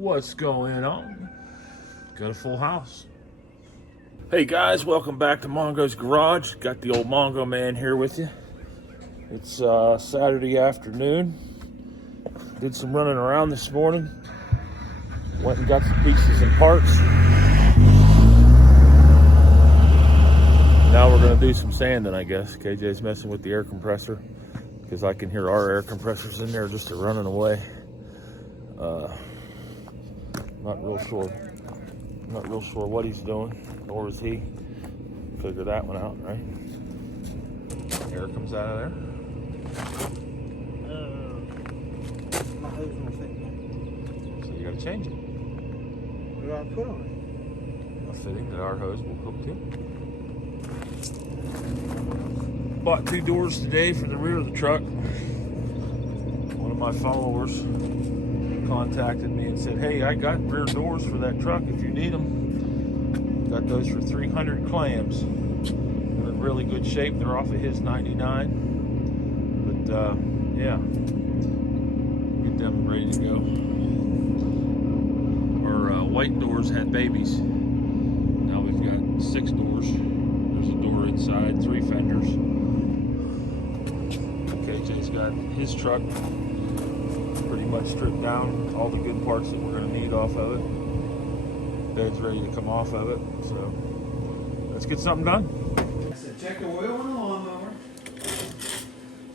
What's going on? Got a full house. Hey guys, welcome back to Mongo's Garage. Got the old Mongo man here with you. It's Saturday afternoon. Did some running around this morning. Went and got some pieces and parts. Now we're gonna do some sanding, I guess. KJ's messing with the air compressor because I can hear our air compressors in there just running away. Not real sure what he's doing, nor is he. Figure that one out, right? Air comes out of there. So you gotta change it. What do I put on A fitting that our hose will hook to. Bought 2 doors today for the rear of the truck. One of my followers contacted me and said, hey, I got rear doors for that truck if you need them. Got those for 300 clams. They're in really good shape. They're off of his 99. But yeah, get them ready to go. Our white doors had babies. Now we've got 6 doors. There's a door inside, 3 fenders. KJ's got his truck pretty much stripped down, all the good parts that we're going to need off of it. Bed's ready to come off of it, so let's get something done. I said, check the oil on the lawnmower.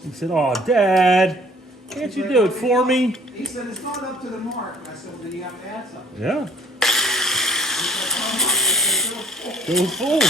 He said, oh, Dad, can't you do it for me? He said, it's not up to the mark. And I said, well, then you have to add something. Yeah. He said, how much? I said, Go full.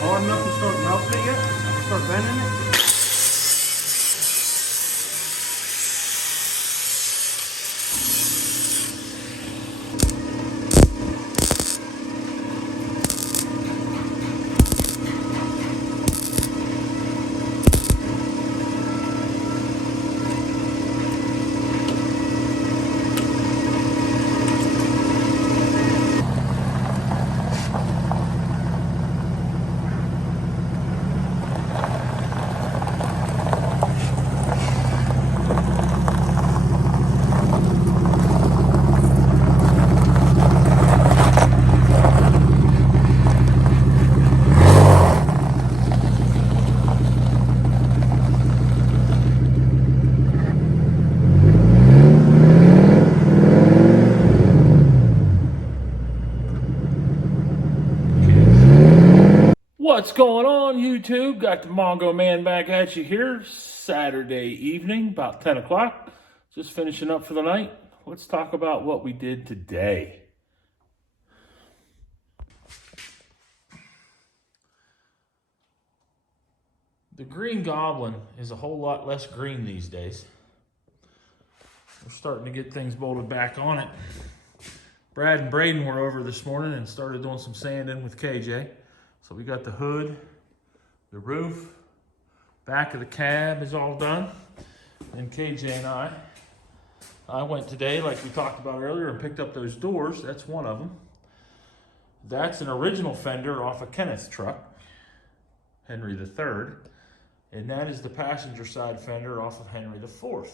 hard enough to start melting it yet? Start bending it? What's going on, YouTube? Got the Mongo man back at you here. Saturday evening, about 10 o'clock. Just finishing up for the night. Let's talk about what we did today. The green Goblin is a whole lot less green these days. we're starting to get things bolted back on it. Brad and Braden were over this morning and started doing some sanding with KJ. So we got the hood, the roof, back of the cab is all done. And KJ and I went today, like we talked about earlier, and picked up those doors. That's one of them. That's an original fender off of Kenneth's truck, Henry III. And that is the passenger side fender off of Henry IV.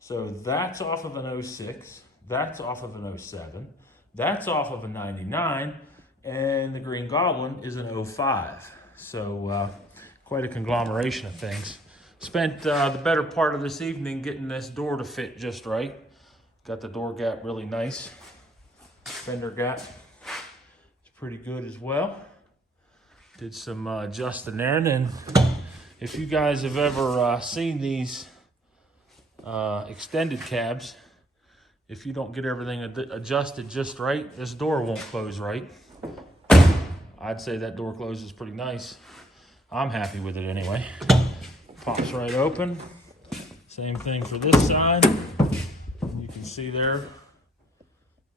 So that's off of an 06, that's off of an 07, that's off of a 99, and the Green Goblin is an 05. So quite a conglomeration of things. Spent the better part of this evening getting this door to fit just right. Got the door gap really nice. Fender gap is pretty good as well. Did some adjusting there. And then if you guys have ever seen these extended cabs, if you don't get everything adjusted just right, this door won't close right. I'd say that door closes pretty nice. I'm happy with it anyway. Pops right open. Same thing for this side. You can see there,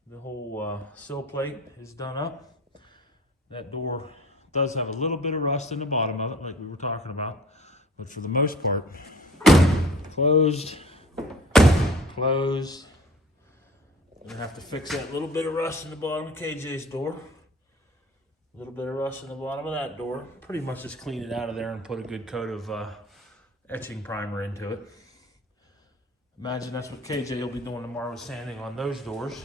the whole sill plate is done up. That door does have a little bit of rust in the bottom of it, like we were talking about, but for the most part, closed. Gonna have to fix that little bit of rust in the bottom of KJ's door. A little bit of rust in the bottom of that door. Pretty much just clean it out of there and put a good coat of etching primer into it. Imagine that's what KJ will be doing tomorrow, sanding on those doors.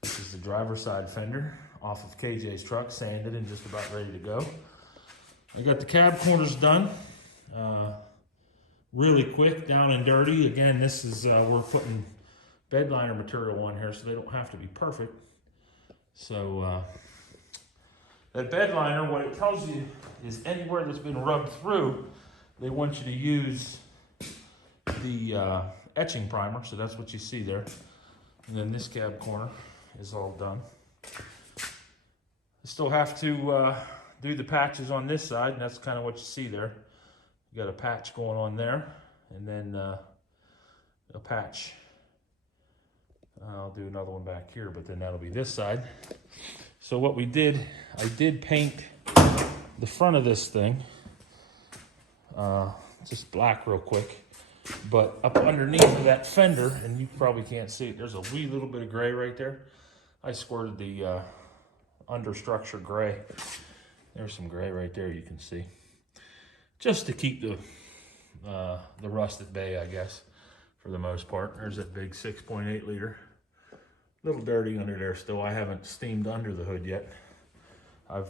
This is the driver's side fender off of KJ's truck, sanded and just about ready to go. I got the cab corners done. Really quick, down and dirty. Again, this is, we're putting bed liner material on here so they don't have to be perfect. So that bed liner, what it tells you is anywhere that's been rubbed through, they want you to use the etching primer. So that's what you see there. And then this cab corner is all done. I still have to do the patches on this side, and that's kind of what you see there. You got a patch going on there, and then a patch. I'll do another one back here, but then that'll be this side. So what we did, I did paint the front of this thing, just black real quick. But up underneath that fender, and you probably can't see it, there's a wee little bit of gray right there. I squirted the understructure gray. There's some gray right there you can see. Just to keep the rust at bay, I guess, for the most part. There's that big 6.8 liter. A little dirty under there still. I haven't steamed under the hood yet. I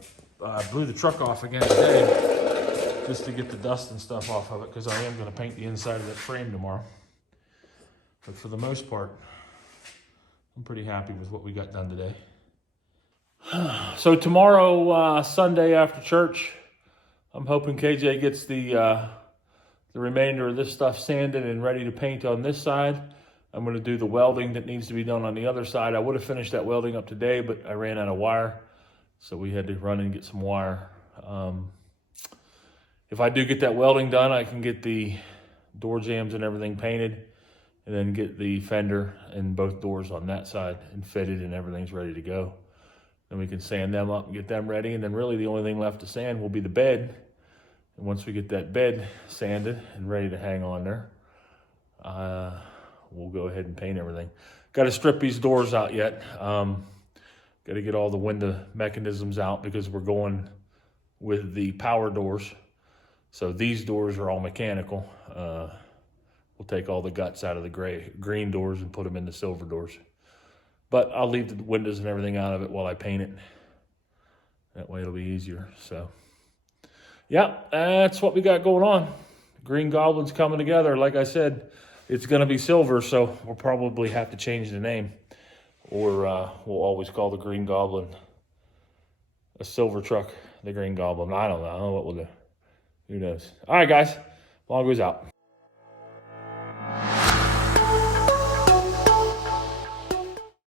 blew the truck off again today just to get the dust and stuff off of it, because I am going to paint the inside of that frame tomorrow. But for the most part, I'm pretty happy with what we got done today. So tomorrow, Sunday after church, I'm hoping KJ gets the remainder of this stuff sanded and ready to paint on this side. I'm going to do the welding that needs to be done on the other side. I would have finished that welding up today, but I ran out of wire, so we had to run and get some wire. If I do get that welding done, I can get the door jambs and everything painted, and then get the fender and both doors on that side and fitted, and everything's ready to go. Then we can sand them up and get them ready, and then really the only thing left to sand will be the bed. And once we get that bed sanded and ready to hang on there, we'll go ahead and paint everything. Got to strip these doors out yet. Got to get all the window mechanisms out, because we're going with the power doors. So these doors are all mechanical. We'll take all the guts out of the green doors and put them in the silver doors. But I'll leave the windows and everything out of it while I paint it. That way it'll be easier. So yeah, that's what we got going on. Green Goblin's coming together. Like I said, it's going to be silver, so we'll probably have to change the name. Or we'll always call the Green Goblin a silver truck, the Green Goblin. I don't know what we'll do. Who knows? All right, guys. Mongo's out.